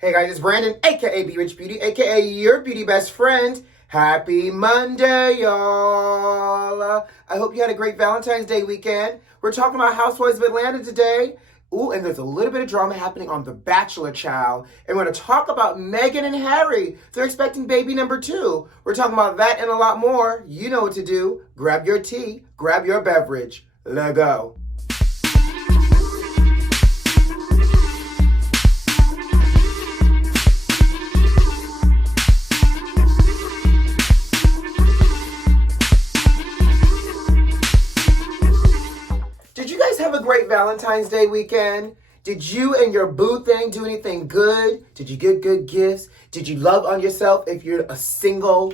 Hey guys, it's Brandon, aka B.Rich Beauty, aka your beauty best friend. Happy Monday, y'all. I hope you had a great Valentine's Day weekend. We're talking about Housewives of Atlanta today. Ooh, and there's a little bit of drama happening on The Bachelor, child. And we're going to talk about Meghan and Harry. They're expecting baby number 2. We're talking about that and a lot more. You know what to do. Grab your tea, grab your beverage. Let's go. Have a great Valentine's Day weekend. Did you and your boo thing do anything good? Did you get good gifts? Did you love on yourself if you're a single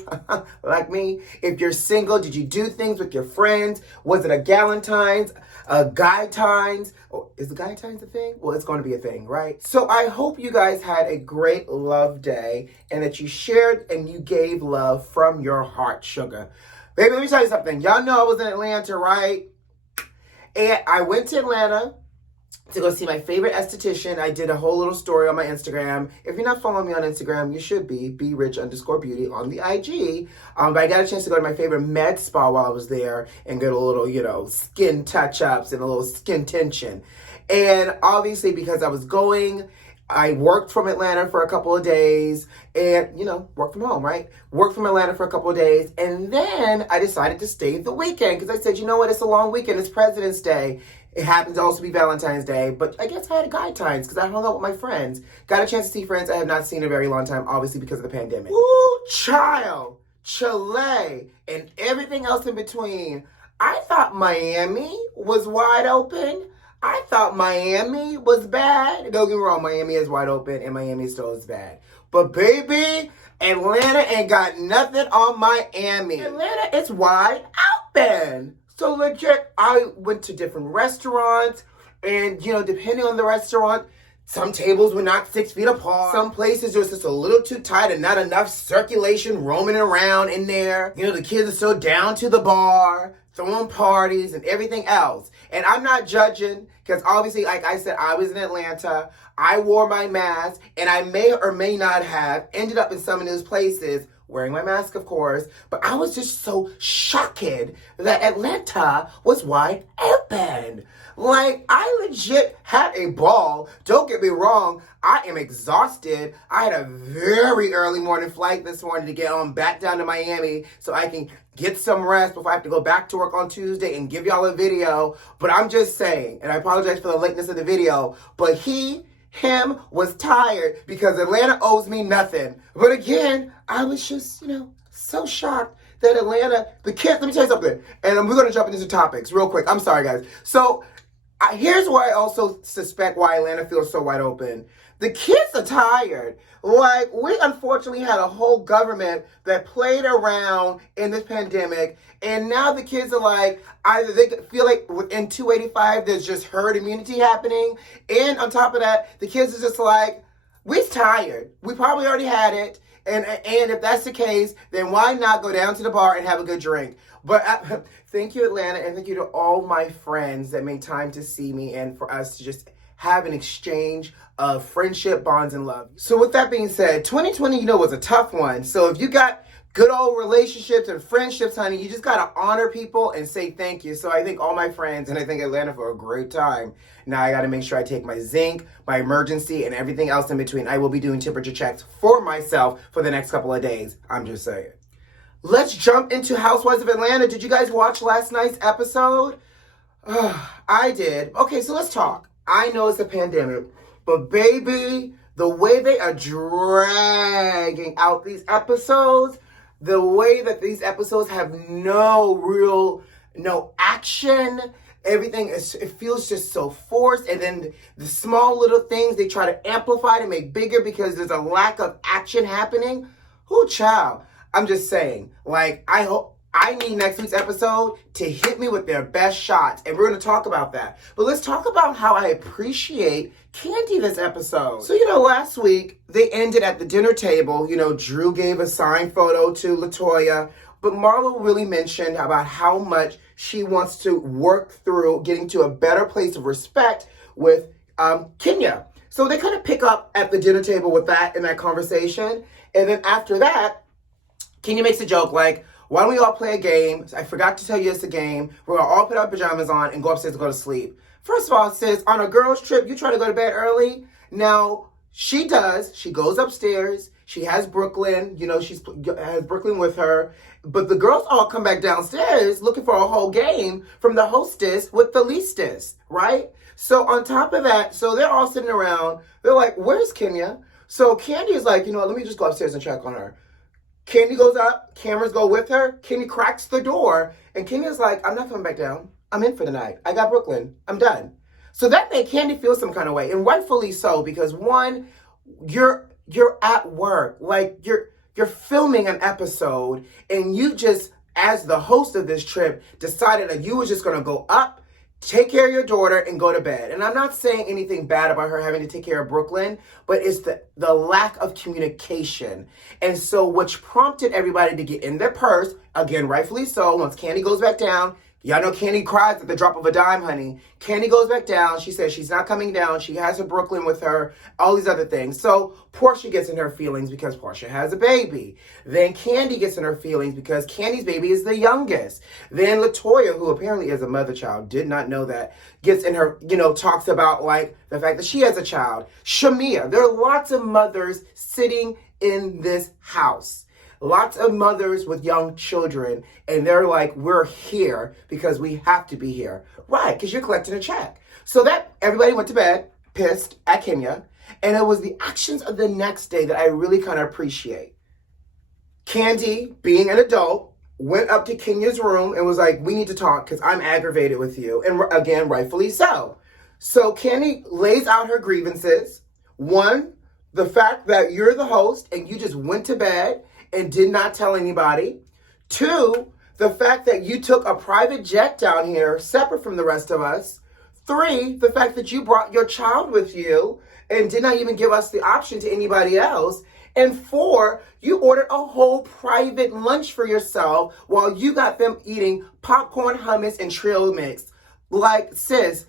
like me? If you're single, did you do things with your friends? Was it a Galentine's, a Guy-tines? Oh, is the Guy-tines a thing? Well, it's going to be a thing, right? So I hope you guys had a great love day and that you shared and you gave love from your heart, sugar. Baby, let me tell you something. Y'all know I was in Atlanta, right? And I went to Atlanta to go see my favorite esthetician. I did a whole little story on my Instagram. If you're not following me on Instagram, you should be. B.Rich_beauty on the IG. But I got a chance to go to my favorite med spa while I was there and get a little, skin touch-ups and a little skin tension. And obviously, because I was going, I worked from Atlanta for a couple of days and, work from home, right? Worked from Atlanta for a couple of days. And then I decided to stay the weekend because I said, you know what? It's a long weekend. It's President's Day. It happens to also be Valentine's Day. But I guess I had a Guy-tines because I hung out with my friends. Got a chance to see friends I have not seen in a very long time, obviously because of the pandemic. Ooh, child, Chile, and everything else in between. I thought Miami was wide open. I thought Miami was bad. Don't get me wrong, Miami is wide open and Miami still is bad. But baby, Atlanta ain't got nothing on Miami. Atlanta is wide open. So legit, I went to different restaurants and, depending on the restaurant, some tables were not 6 feet apart. Some places was just a little too tight and not enough circulation roaming around in there. The kids are so down to the bar, throwing parties and everything else. And I'm not judging because obviously, like I said, I was in Atlanta. I wore my mask and I may or may not have ended up in some of those places wearing my mask, of course. But I was just so shocked that Atlanta was wide open. Like, I legit had a ball. Don't get me wrong. I am exhausted. I had a very early morning flight this morning to get on back down to Miami so I can get some rest before I have to go back to work on Tuesday and give y'all a video. But I'm just saying, and I apologize for the lateness of the video, but him was tired because Atlanta owes me nothing. But again, I was just, so shocked that Atlanta, the kids, let me tell you something. And we're going to jump into topics real quick. I'm sorry, guys. So here's why I also suspect why Atlanta feels so wide open. The kids are tired. Like, we unfortunately had a whole government that played around in this pandemic, and now the kids are like, either they feel like in 285 there's just herd immunity happening, and on top of that, the kids are just like, we're tired. We probably already had it, and if that's the case, then why not go down to the bar and have a good drink? But thank you, Atlanta, and thank you to all my friends that made time to see me and for us to just have an exchange of friendship, bonds, and love. So with that being said, 2020, was a tough one. So if you got good old relationships and friendships, honey, you just got to honor people and say thank you. So I thank all my friends, and I thank Atlanta for a great time. Now I got to make sure I take my zinc, my emergency, and everything else in between. I will be doing temperature checks for myself for the next couple of days. I'm just saying. Let's jump into Housewives of Atlanta. Did you guys watch last night's episode? I did. Okay, so let's talk. I know it's a pandemic, but baby, the way they are dragging out these episodes, the way that these episodes have no action, it feels just so forced. And then the small little things they try to amplify to make bigger because there's a lack of action happening. Who child? I'm just saying, I need next week's episode to hit me with their best shots. And we're going to talk about that. But let's talk about how I appreciate Candy this episode. So, last week, they ended at the dinner table. Drew gave a signed photo to LaToya. But Marlo really mentioned about how much she wants to work through getting to a better place of respect with Kenya. So they kind of pick up at the dinner table with that in that conversation. And then after that, Kenya makes a joke like, why don't we all play a game? I forgot to tell you it's a game. We're going to all put our pajamas on and go upstairs to go to sleep. First of all, sis, on a girl's trip, you try to go to bed early. Now, she does. She goes upstairs. She has Brooklyn. You know, she has Brooklyn with her. But the girls all come back downstairs looking for a whole game from the hostess with the leastess, right? So on top of that, so they're all sitting around. They're like, where's Kenya? So Candy is like, you know what, let me just go upstairs and check on her. Candy goes up, cameras go with her. Candy cracks the door, and Kenya's like, I'm not coming back down. I'm in for the night. I got Brooklyn. I'm done. So that made Candy feel some kind of way, and rightfully so, because one, you're at work, like you're filming an episode, and you just, as the host of this trip, decided that you were just gonna go up, take care of your daughter, and go to bed. And I'm not saying anything bad about her having to take care of Brooklyn, but it's the lack of communication. And so which prompted everybody to get in their purse, again, rightfully so, once Candy goes back down. Y'all know Candy cries at the drop of a dime, honey. Candy goes back down. She says she's not coming down. She has her Brooklyn with her, all these other things. So Portia gets in her feelings because Portia has a baby. Then Candy gets in her feelings because Candy's baby is the youngest. Then LaToya, who apparently is a mother child, did not know that, gets in her, talks about like the fact that she has a child. Shamia, there are lots of mothers sitting in this house. Lots of mothers with young children, and they're like, we're here because we have to be here. Right, because you're collecting a check. So that everybody went to bed, pissed at Kenya, and it was the actions of the next day that I really kind of appreciate. Candy, being an adult, went up to Kenya's room and was like, we need to talk because I'm aggravated with you. And again, rightfully so. So Candy lays out her grievances. One, the fact that you're the host and you just went to bed and did not tell anybody. Two, the fact that you took a private jet down here separate from the rest of us. Three, the fact that you brought your child with you and did not even give us the option to anybody else. And four, you ordered a whole private lunch for yourself while you got them eating popcorn, hummus, and trail mix. Like, sis,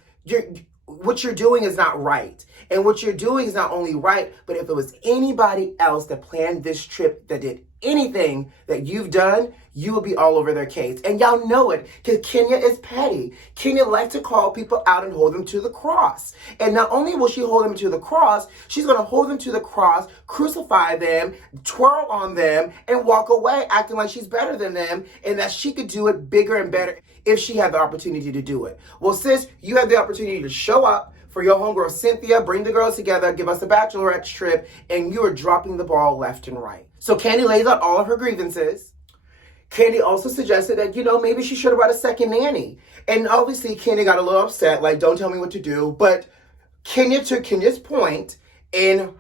what you're doing is not right. And what you're doing is not only right, but if it was anybody else that planned this trip that did anything that you've done, you would be all over their case. And y'all know it, because Kenya is petty. Kenya likes to call people out and hold them to the cross. And not only will she hold them to the cross, she's going to hold them to the cross, crucify them, twirl on them, and walk away acting like she's better than them and that she could do it bigger and better if she had the opportunity to do it. Well, sis, you had the opportunity to show up for your homegirl Cynthia, bring the girls together, give us a bachelorette trip, and you are dropping the ball left and right. So Candy lays out all of her grievances. Candy also suggested that, maybe she should have brought a second nanny. And obviously Candy got a little upset, like, don't tell me what to do. But Kenya took Kenya's point, and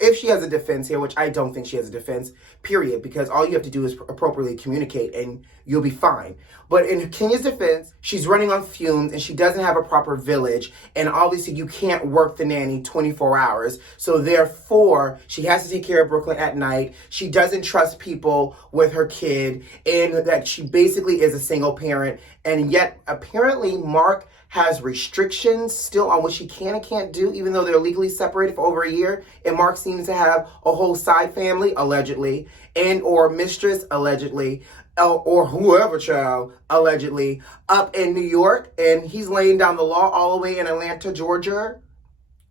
if she has a defense here, which I don't think she has a defense, period, because all you have to do is appropriately communicate and you'll be fine. But in Kenya's defense, she's running on fumes and she doesn't have a proper village. And obviously you can't work the nanny 24 hours. So therefore, she has to take care of Brooklyn at night. She doesn't trust people with her kid, and that she basically is a single parent. And yet apparently Mark has restrictions still on what she can and can't do, even though they're legally separated for over a year. And Mark seems to have a whole side family, allegedly, and or mistress, allegedly, or whoever, child, allegedly, up in New York. And he's laying down the law all the way in Atlanta, Georgia,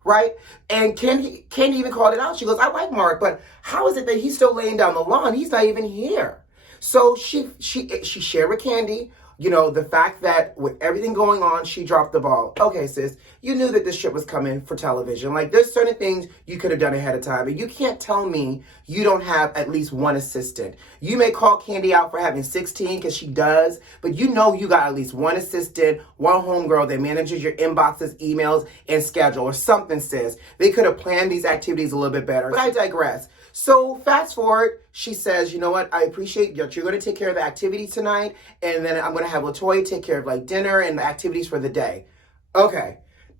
right? And Candy even called it out. She goes, I like Mark, but how is it that he's still laying down the law and he's not even here? So she shared with Candy, the fact that with everything going on, she dropped the ball. Okay, sis, you knew that this shit was coming for television. Like, there's certain things you could have done ahead of time. And you can't tell me you don't have at least one assistant. You may call Candy out for having 16, because she does, but you got at least one assistant, one homegirl that manages your inboxes, emails, and schedule, or something, sis. They could have planned these activities a little bit better. But I digress. So fast forward, she says, you know what, I appreciate that you're going to take care of the activity tonight, and then I'm going to have LaToya take care of like dinner and the activities for the day. Okay,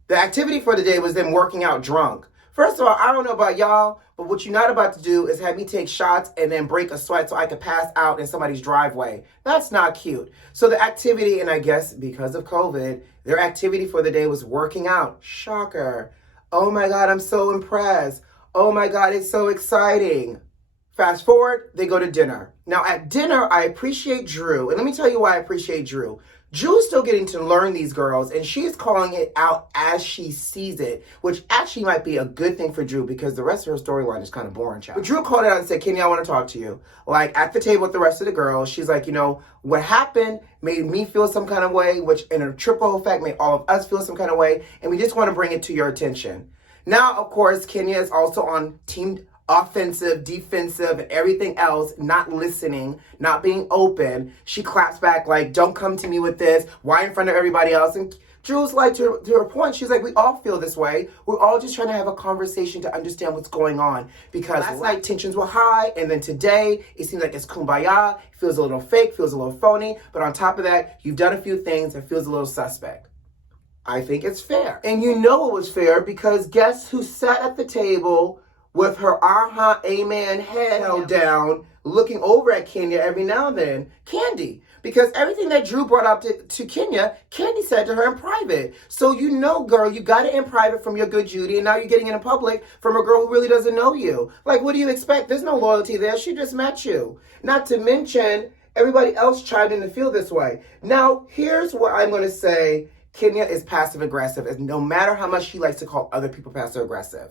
the activity for the day was them working out drunk. First of all, I don't know about y'all, but what you're not about to do is have me take shots and then break a sweat so I could pass out in somebody's driveway. That's not cute. So the activity, and I guess because of COVID, their activity for the day was working out. Shocker. Oh my God, I'm so impressed. Oh my God, it's so exciting. Fast forward, they go to dinner. Now at dinner, I appreciate Drew. And let me tell you why I appreciate Drew. Drew is still getting to learn these girls, and she's calling it out as she sees it, which actually might be a good thing for Drew because the rest of her storyline is kind of boring, child. But Drew called it out and said, Kenya, I want to talk to you. Like, at the table with the rest of the girls, she's like, you know, what happened made me feel some kind of way, which in a triple effect made all of us feel some kind of way, and we just want to bring it to your attention. Now, of course, Kenya is also on team offensive, defensive, and everything else, not listening, not being open. She claps back like, don't come to me with this. Why in front of everybody else? And Drew's like, to her point, she's like, we all feel this way. We're all just trying to have a conversation to understand what's going on. Because last night tensions were high, and then today it seems like it's kumbaya. It feels a little fake, feels a little phony. But on top of that, you've done a few things that feels a little suspect. I think it's fair. And you know it was fair because guess who sat at the table with her amen head held down, looking over at Kenya every now and then? Candy. Because everything that Drew brought up to Kenya, Candy said to her in private. So you know, girl, you got it in private from your good Judy, and now you're getting it in public from a girl who really doesn't know you. Like, what do you expect? There's no loyalty there. She just met you. Not to mention, everybody else tried in to feel this way. Now, here's what I'm going to say. Kenya is passive-aggressive, and no matter how much she likes to call other people passive-aggressive.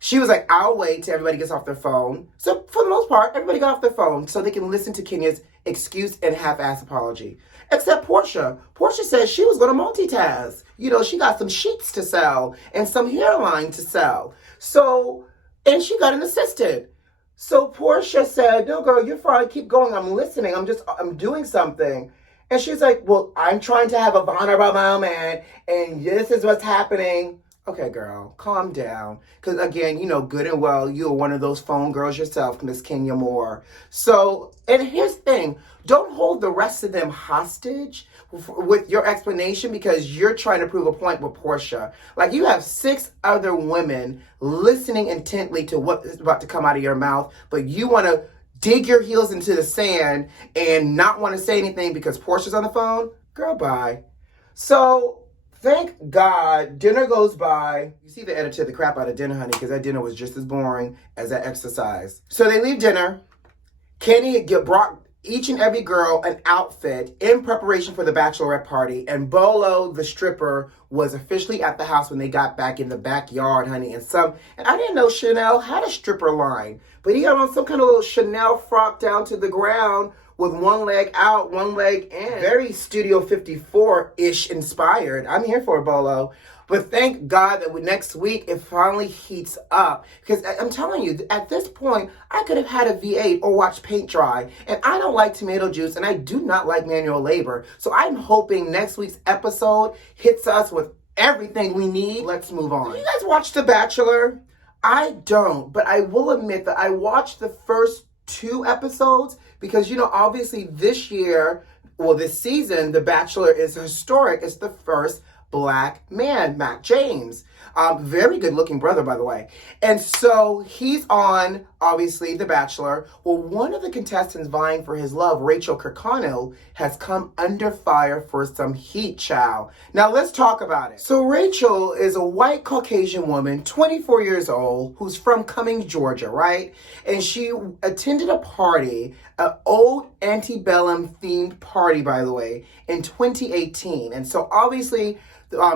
She was like, I'll wait till everybody gets off their phone. So for the most part, everybody got off their phone so they can listen to Kenya's excuse and half-ass apology. Except Portia. Portia said she was going to multitask. You know, she got some sheets to sell and some hairline to sell. So, and she got an assistant. So Portia said, no, girl, you're fine. Keep going. I'm listening. I'm doing something. And she's like, well, I'm trying to have a vulnerable moment, and this is what's happening. Okay, girl, calm down. Because, again, you know good and well, you're one of those phone girls yourself, Miss Kenya Moore. So, and here's the thing. Don't hold the rest of them hostage with your explanation because you're trying to prove a point with Portia. Like, you have 6 other women listening intently to what is about to come out of your mouth, but you want to dig your heels into the sand and not want to say anything because Portia's on the phone? Girl, bye. So, thank God, dinner goes by. You see, they edited the crap out of dinner, honey, because that dinner was just as boring as that exercise. So they leave dinner. Kenny brought each and every girl an outfit in preparation for the bachelorette party, and Bolo, the stripper, was officially at the house when they got back in the backyard, honey. And I didn't know Chanel had a stripper line, but he had on some kind of little Chanel frock down to the ground with one leg out, one leg in. Very Studio 54-ish inspired. I'm here for it, Bolo. But thank God that next week it finally heats up. Because I'm telling you, at this point, I could have had a V8 or watched paint dry. And I don't like tomato juice, and I do not like manual labor. So I'm hoping next week's episode hits us with everything we need. Let's move on. Do you guys watch The Bachelor? I don't, but I will admit that I watched the first 2 episodes because, you know, obviously this season, The Bachelor is historic. It's the first Black man, Matt James. Very good looking brother, by the way. And so he's on, obviously, The Bachelor. Well, one of the contestants vying for his love, Rachel Kirkconnell, has come under fire for some heat, child. Now, let's talk about it. So Rachel is a white Caucasian woman, 24 years old, who's from Cummings, Georgia, right? And she attended a party, an old antebellum themed party, by the way, in 2018. And so obviously,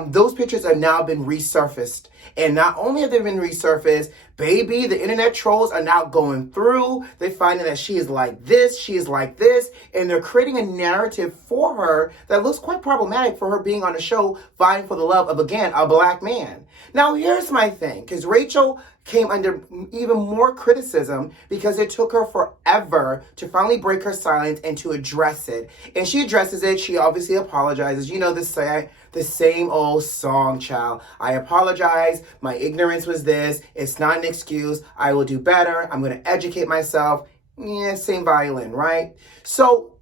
those pictures have now been resurfaced. And not only have they been resurfaced, baby, the internet trolls are now going through. They're finding that she is like this, and they're creating a narrative for her that looks quite problematic for her being on a show vying for the love of, again, a Black man. Now, here's my thing, because Rachel came under even more criticism because it took her forever to finally break her silence and to address it. And she addresses it. She obviously apologizes. You know, the same old song, child. I apologize. My ignorance was this. It's not an excuse. I will do better. I'm going to educate myself. Yeah, same violin, right? So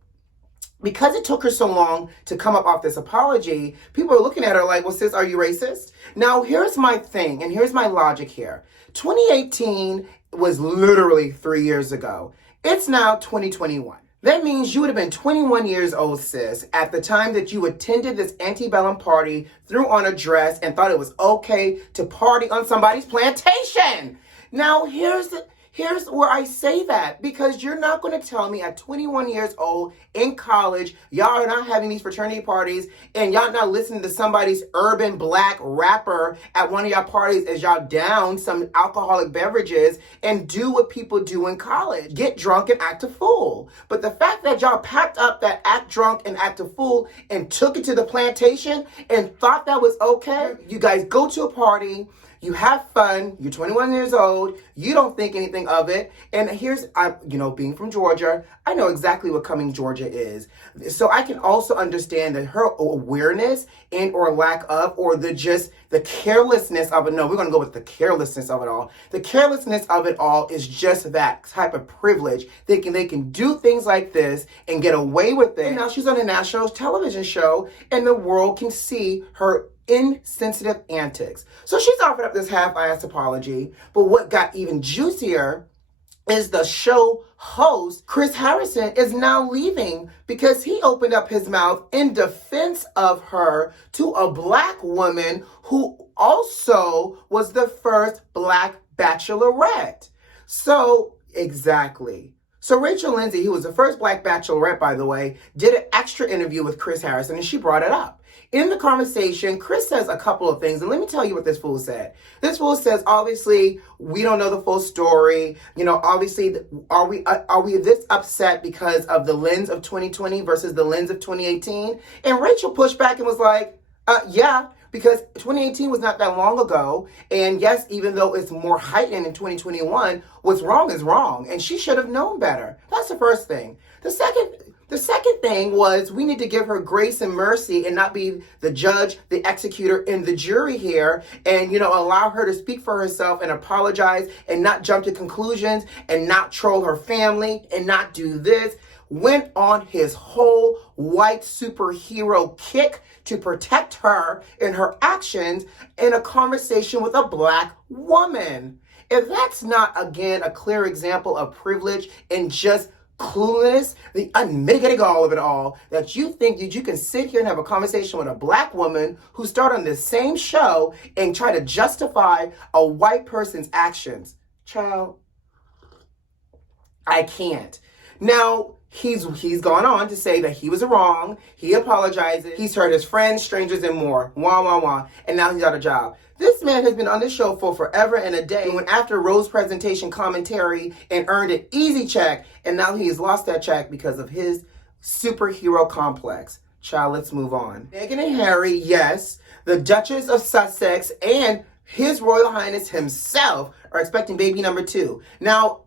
because it took her so long to come up off this apology, people are looking at her like, well, sis, are you racist? Now, here's my thing, and here's my logic here. 2018 was literally 3 years ago. It's now 2021. That means you would have been 21 years old, sis, at the time that you attended this antebellum party, threw on a dress, and thought it was okay to party on somebody's plantation. Now, here's where I say that, because you're not going to tell me at 21 years old in college, y'all are not having these fraternity parties and y'all not listening to somebody's urban black rapper at one of y'all parties as y'all down some alcoholic beverages and do what people do in college. Get drunk and act a fool. But the fact that y'all packed up that act drunk and act a fool and took it to the plantation and thought that was okay, you guys go to a party, you have fun, you're 21 years old, you don't think anything of it. And here's, being from Georgia, I know exactly what coming Georgia is. So I can also understand that her awareness and or lack of, or the carelessness of it. No, we're going to go with the carelessness of it all. The carelessness of it all is just that type of privilege. They can do things like this and get away with it. And now she's on a national television show and the world can see her insensitive antics. So she's offered up this half-assed apology, but what got even juicier is the show host, Chris Harrison, is now leaving because he opened up his mouth in defense of her to a black woman who also was the first black bachelorette. So, exactly. So Rachel Lindsay, who was the first black bachelorette, by the way, did an extra interview with Chris Harrison, and she brought it up. In the conversation, Chris says a couple of things, and let me tell you what this fool said. This fool says, obviously, we don't know the full story. Obviously, are we this upset because of the lens of 2020 versus the lens of 2018? And Rachel pushed back and was like, yeah, because 2018 was not that long ago. And yes, even though it's more heightened in 2021, what's wrong is wrong. And she should have known better. That's the first thing. The second thing was we need to give her grace and mercy and not be the judge, the executor, and the jury here, and allow her to speak for herself and apologize and not jump to conclusions and not troll her family and not do this. Went on his whole white superhero kick to protect her in her actions in a conversation with a black woman. If that's not, again, a clear example of privilege and just clueless, the unmitigated gall of it all, that you think that you can sit here and have a conversation with a black woman who started on this same show and try to justify a white person's actions. Child, I can't. Now, he's gone on to say that he was wrong, he apologizes, he's hurt his friends, strangers, and more, and now he's out of job. This man has been on this show for forever and a day, went after Rose presentation commentary and earned an easy check, and now he has lost that check because of his superhero complex. Child, let's move on. Meghan and Harry, yes, the Duchess of Sussex and His Royal Highness himself are expecting baby number 2. Now,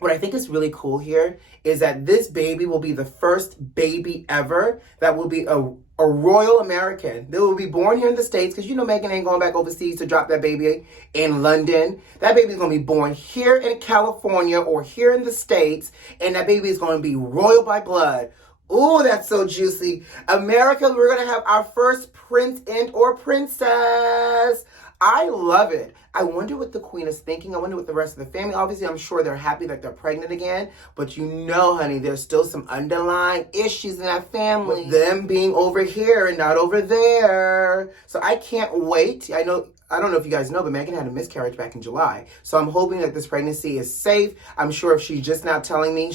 what I think is really cool here is that this baby will be the first baby ever that will be a royal American. They will be born here in the States, because Meghan ain't going back overseas to drop that baby in London. That baby is going to be born here in California or here in the States, and that baby is going to be royal by blood. Ooh, that's so juicy. America, we're going to have our first prince and or princess. I love it. I wonder what the queen is thinking. I wonder what the rest of the family, obviously, I'm sure they're happy that they're pregnant again. But honey, there's still some underlying issues in that family. With them being over here and not over there. So I can't wait. I don't know if you guys know, but Meghan had a miscarriage back in July. So I'm hoping that this pregnancy is safe. I'm sure if she's just now telling me,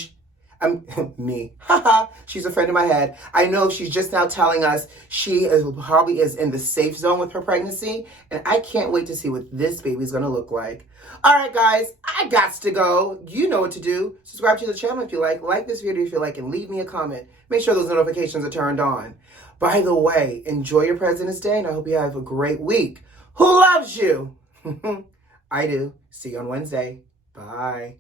me. She's a friend of my head. I know if she's just now telling us she probably is in the safe zone with her pregnancy. And I can't wait to see what this baby's going to look like. All right, guys, I gots to go. You know what to do. Subscribe to the channel if you like this video if you like, and leave me a comment. Make sure those notifications are turned on. By the way, enjoy your President's Day, and I hope you have a great week. Who loves you? I do. See you on Wednesday. Bye.